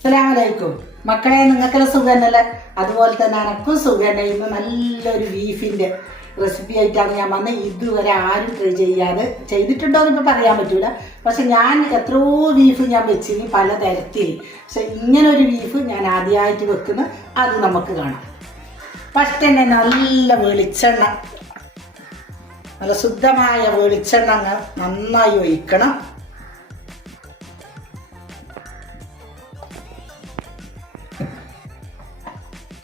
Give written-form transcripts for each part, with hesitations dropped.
അസ്സലാമലൈക്കും മക്കളെ, നിങ്ങൾക്കെല്ലാം സുഖം തന്നെയല്ലേ? അതുപോലെ തന്നെ എനക്കും സുഖം തന്നെ. ഇന്ന് നല്ലൊരു ബീഫിൻ്റെ റെസിപ്പി ആയിട്ടാണ് ഞാൻ വന്നത്. ഇതുവരെ ആരും ട്രൈ ചെയ്തിട്ടുണ്ടോ എന്നിപ്പോൾ പറയാൻ പറ്റൂല. പക്ഷെ ഞാൻ എത്രയോ ബീഫ് ഞാൻ വെച്ചിന് പല തരത്തിൽ. പക്ഷെ ഇങ്ങനൊരു ബീഫ് ഞാൻ ആദ്യമായിട്ട് വെക്കുന്നത്, അത് നമുക്ക് കാണാം. ഫസ്റ്റ് തന്നെ നല്ല വെളിച്ചെണ്ണ, നല്ല ശുദ്ധമായ വെളിച്ചെണ്ണ അങ്ങ് നന്നായി ഒഴിക്കണം.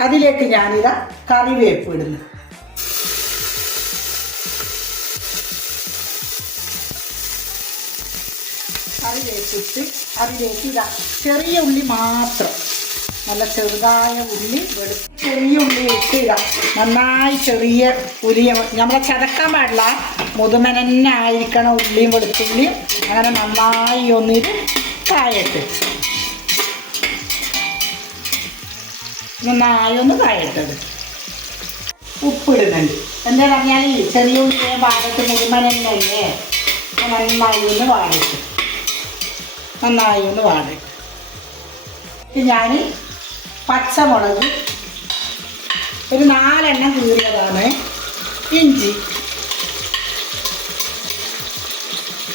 അതിലേക്ക് ഞാനിതാ കറിവേപ്പ് ഇടുന്നു. കറിവേപ്പിട്ട് അതിലേക്ക് ഇതാ ചെറിയ ഉള്ളി മാത്രം, നല്ല ചെറുതായ ഉള്ളി ചെറിയ ഉള്ളി ഇട്ട് ഇടാം. നന്നായി ചെറിയ ഉള്ളി, നമ്മളെ ചതക്കാൻ പാടില്ല, മുതുമൻ തന്നെ ആയിരിക്കണം ഉള്ളിയും വെളുത്തുള്ളിയും. അങ്ങനെ നന്നായി ഒന്നിട്ട് കായട്ട്, നന്നായി ഒന്ന് കായട്ടത്. ഉപ്പിടുന്നുണ്ട്. എന്താ പറഞ്ഞാൽ ഈ ചെറിയ ഉള്ളിയെ ഭാഗത്ത് മുഴുവൻ തന്നെയല്ലേ, നന്നായി ഒന്ന് വാടിട്ട്, നന്നായി ഒന്ന് വാടിട്ട് ഞാൻ പച്ചമുളക് ഒരു 4 എണ്ണം കീറിയതാണ്, ഇഞ്ചി,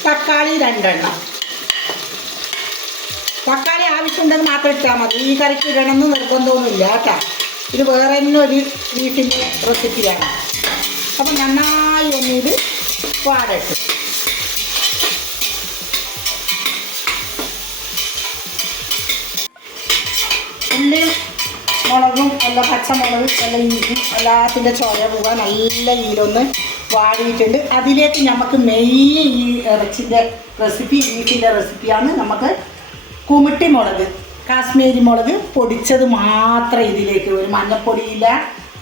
തക്കാളി 2 എണ്ണം. തക്കാളി ആവശ്യമുണ്ടെന്ന് മാത്രം ഇട്ടാൽ മതി. ഈ കറിക്ക് ഇടണമെന്ന് നിർബന്ധമൊന്നുമില്ല കേട്ടോ. ഇത് വേറെ തന്നെ ഒരു ബീഫിൻ്റെ റെസിപ്പിയാണ്. അപ്പം നന്നായി ഒന്നിത് വാടട്ട്. ഉള്ളിയും മുളകും എല്ലാം, പച്ചമുളക് എല്ലാം, ഇഞ്ചി എല്ലാത്തിൻ്റെ ചോര പോകാൻ നല്ല ഇതിലൊന്ന് വാടിയിട്ടുണ്ട്. അതിലേക്ക് നമുക്ക് മെയിൻ ഈ ഇറച്ചിൻ്റെ റെസിപ്പി, ബീഫിൻ്റെ റെസിപ്പിയാണ്. നമുക്ക് കുമിട്ടി മുളക്, കാശ്മീരി മുളക് പൊടിച്ചത് മാത്രം ഇതിലേക്ക്. ഒരു മഞ്ഞപ്പൊടിയില്ല,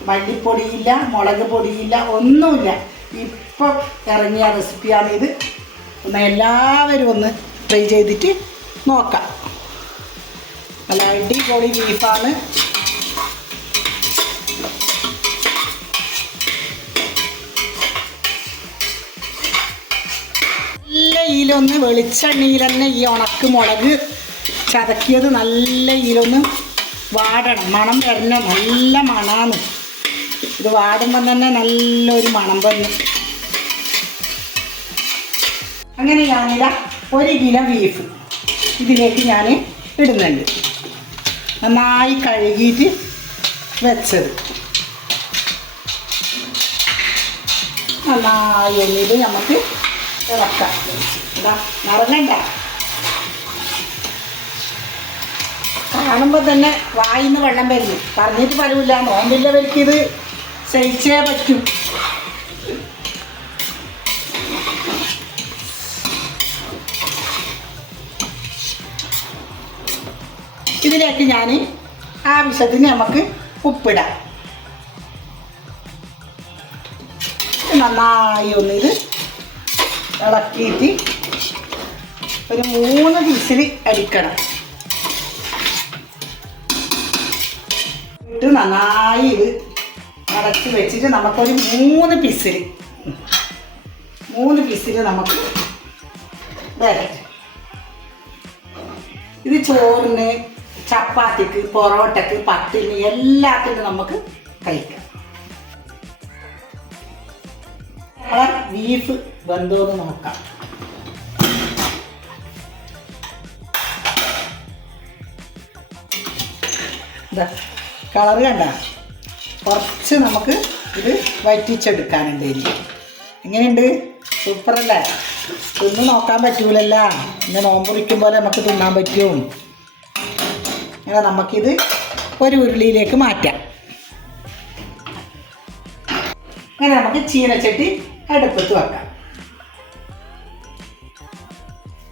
മല്ലിപ്പൊടിയില്ല, മുളക് പൊടിയില്ല, ഒന്നുമില്ല. ഇപ്പം ഇറങ്ങിയ റെസിപ്പിയാണിത്. ഒന്ന് എല്ലാവരും ഒന്ന് ട്രൈ ചെയ്തിട്ട് നോക്കാം. നല്ല അടിപൊളി ബീഫാണ്. നല്ല ഇതിലൊന്ന് വെളിച്ചെണ്ണയിൽ തന്നെ ഈ ഉണക്ക് മുളക് ചതക്കിയത് നല്ല ഇതിലൊന്ന് വാടണം. മണം വരണ നല്ല മണമാണ്. ഇത് വാടുമ്പം തന്നെ നല്ലൊരു മണം വന്നു. അങ്ങനെ ഞാനിതാ 1 കിലോ ബീഫ് ഇതിലേക്ക് ഞാൻ ഇടുന്നുണ്ട്. നന്നായി കഴുകിയിട്ട് വെച്ചത്. നന്നായി ഒന്നിത് നമുക്ക് ഇറക്കാം. ഇതാ നിറങ്ങണ്ട, കാണുമ്പോൾ തന്നെ വായിന്ന് വെള്ളം വരുന്നു. പറഞ്ഞിട്ട് പറയൂല, നോമ്പില്ലവർക്ക് ഇത് സഹിച്ചേ പറ്റൂ. ഇതിലേക്ക് ഞാൻ ആവശ്യത്തിന് നമുക്ക് ഉപ്പിടാം. നന്നായി ഒന്നിത് ഇളക്കിയിട്ട് ഒരു 3 വിസിൽ അടിക്കണം. ഇട്ട് നന്നായി ഇത് അടച്ച് വെച്ചിട്ട് നമുക്കൊരു 3 വിസിൽ നമുക്ക് വരാം. ഇത് ചോറിന്, ചപ്പാത്തിക്ക്, പൊറോട്ടക്ക്, പത്തിന് എല്ലാത്തിനും നമുക്ക് കഴിക്കാം. ബീഫ് വെന്തോന്ന് നോക്കാം. ഇതാ കളറ് കണ്ട, കുറച്ച് നമുക്ക് ഇത് വറ്റിച്ചെടുക്കാനുണ്ട്. എങ്ങനെയുണ്ട്? സൂപ്പറല്ലേ? തിന്ന് നോക്കാൻ പറ്റൂലല്ലോ, ഇങ്ങനെ നോമ്പുറിക്കും പോലെ നമുക്ക് തിന്നാൻ പറ്റും. അങ്ങനെ നമുക്കിത് ഒരു ഉരുളിയിലേക്ക് മാറ്റാം. അങ്ങനെ നമുക്ക് ചീനച്ചട്ടി അടുപ്പത്ത് വെക്കാം.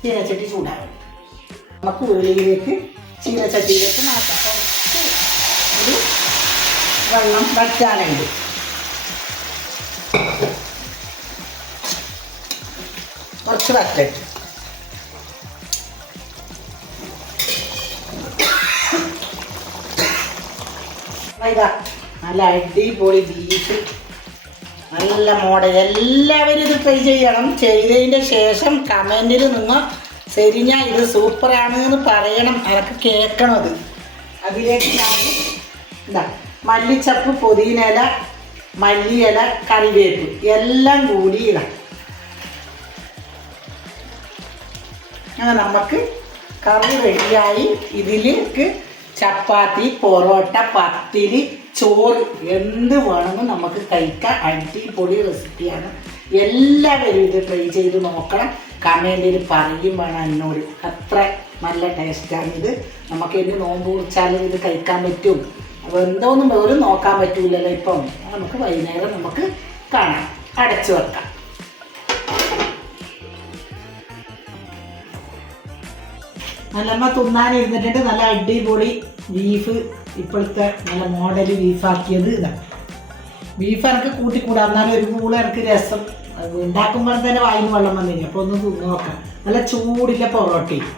ചീനച്ചട്ടി ചൂടാകും. നമുക്ക് ഉരുളിയിലേക്ക്, ചീനച്ചട്ടിയിലേക്ക് മാറ്റാം. ഒരു വെള്ളം വറ്റാനുണ്ട്. കുറച്ച് വറ്റിട്ട് ഇതാ നല്ല അടിപൊളി ബീഫ്, നല്ല മോഡൽ. എല്ലാവരും ഇത് ട്രൈ ചെയ്യണം. ചെയ്തതിൻ്റെ ശേഷം കമൻറ്റിൽ നിങ്ങൾ ശരിഞ്ഞ ഇത് സൂപ്പറാണ് എന്ന് പറയണം, അതൊക്കെ കേൾക്കണത്. അതിലേക്ക് ഞാൻ എന്താ മല്ലിച്ചപ്പ്, പുതിനയില, മല്ലിയില, കറിവേപ്പ് എല്ലാം കൂടി ഇടാം. അങ്ങനെ നമുക്ക് കറി റെഡിയായി. ഇതിലേക്ക് ചപ്പാത്തി, പൊറോട്ട, പത്തിരി, ചോറ് എന്ത് വേണമെന്നും നമുക്ക് കഴിക്കാം. അടിപൊളി റെസിപ്പിയാണ്. എല്ലാവരും ഇത് ട്രൈ ചെയ്ത് നോക്കണം. കമൻറ്റിൽ പറയും വേണം എന്നോട്. അത്ര നല്ല ടേസ്റ്റാണിത്. നമുക്ക് ഇനി നോമ്പ് കുറിച്ചാലും ഇത് കഴിക്കാൻ പറ്റും. അപ്പോൾ എന്തോന്നും പോലും നോക്കാൻ പറ്റൂലല്ലോ ഇപ്പം. നമുക്ക് വൈകുന്നേരം നമുക്ക് കാണാം. അടച്ചു വെക്കാം. നല്ലമ്മ തിന്നാനിരുന്നിട്ടുണ്ട്. നല്ല അടിപൊളി ബീഫ്, ഇപ്പോഴത്തെ നല്ല മോഡൽ ബീഫാക്കിയത് ഇതാണ്. ബീഫ് എനിക്ക് കൂട്ടിക്കൂടാ, എന്നാലും ഒരു കൂടെ എനിക്ക് രസം. ഉണ്ടാക്കുമ്പോൾ തന്നെ വായിന്ന് വെള്ളം വന്നില്ല. അപ്പോൾ ഒന്ന് നോക്കാം. നല്ല ചൂടില്ല പൊറോട്ടയും.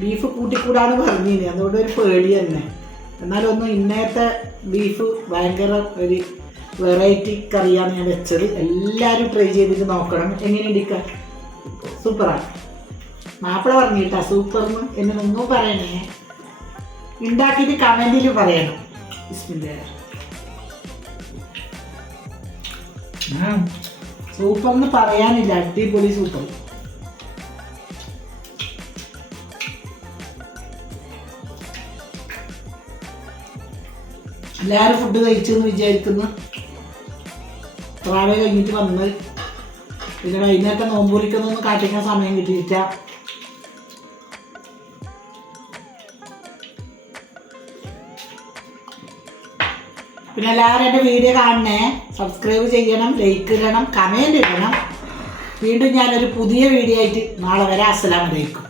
ബീഫ് കൂട്ടിക്കൂടാന്ന് പറഞ്ഞില്ല, അതുകൊണ്ട് ഒരു പേടി തന്നെ. എന്നാലൊന്നും ഇന്നത്തെ ബീഫ് ഭയങ്കര ഒരു വെറൈറ്റി കറിയാണ് ഞാൻ വെച്ചത്. എല്ലാവരും ട്രൈ ചെയ്തിട്ട് നോക്കണം. എങ്ങനെ ഇരിക്കാം? സൂപ്പറാണ്. മാപ്പിള പറഞ്ഞിട്ടാ സൂപ്പർന്ന് എന്നെ ഒന്നും പറയണേ. ഉണ്ടാക്കിയിട്ട് കമൻറ്റിൽ പറയണം. സൂപ്പർന്ന് പറയാനില്ല, അടിപൊളി സൂപ്പർ. എല്ലാവരും ഫുഡ് കഴിച്ചു എന്ന് വിചാരിക്കുന്നു. പ്രാവേ കഴിഞ്ഞിട്ട് വന്ന് പിന്നെ വൈകുന്നേരത്തെ നോമ്പൂരിക്കൊന്നും കാട്ടിക്കാൻ സമയം കിട്ടിയിട്ട. പിന്നെ എല്ലാവരും എൻ്റെ വീഡിയോ കാണണേ. സബ്സ്ക്രൈബ് ചെയ്യണം, ലൈക്ക് ഇടണം, കമൻറ്റ് ഇടണം. വീണ്ടും ഞാനൊരു പുതിയ വീഡിയോ ആയിട്ട് നാളെ വരാം. അസ്സലാമു അലൈക്കും.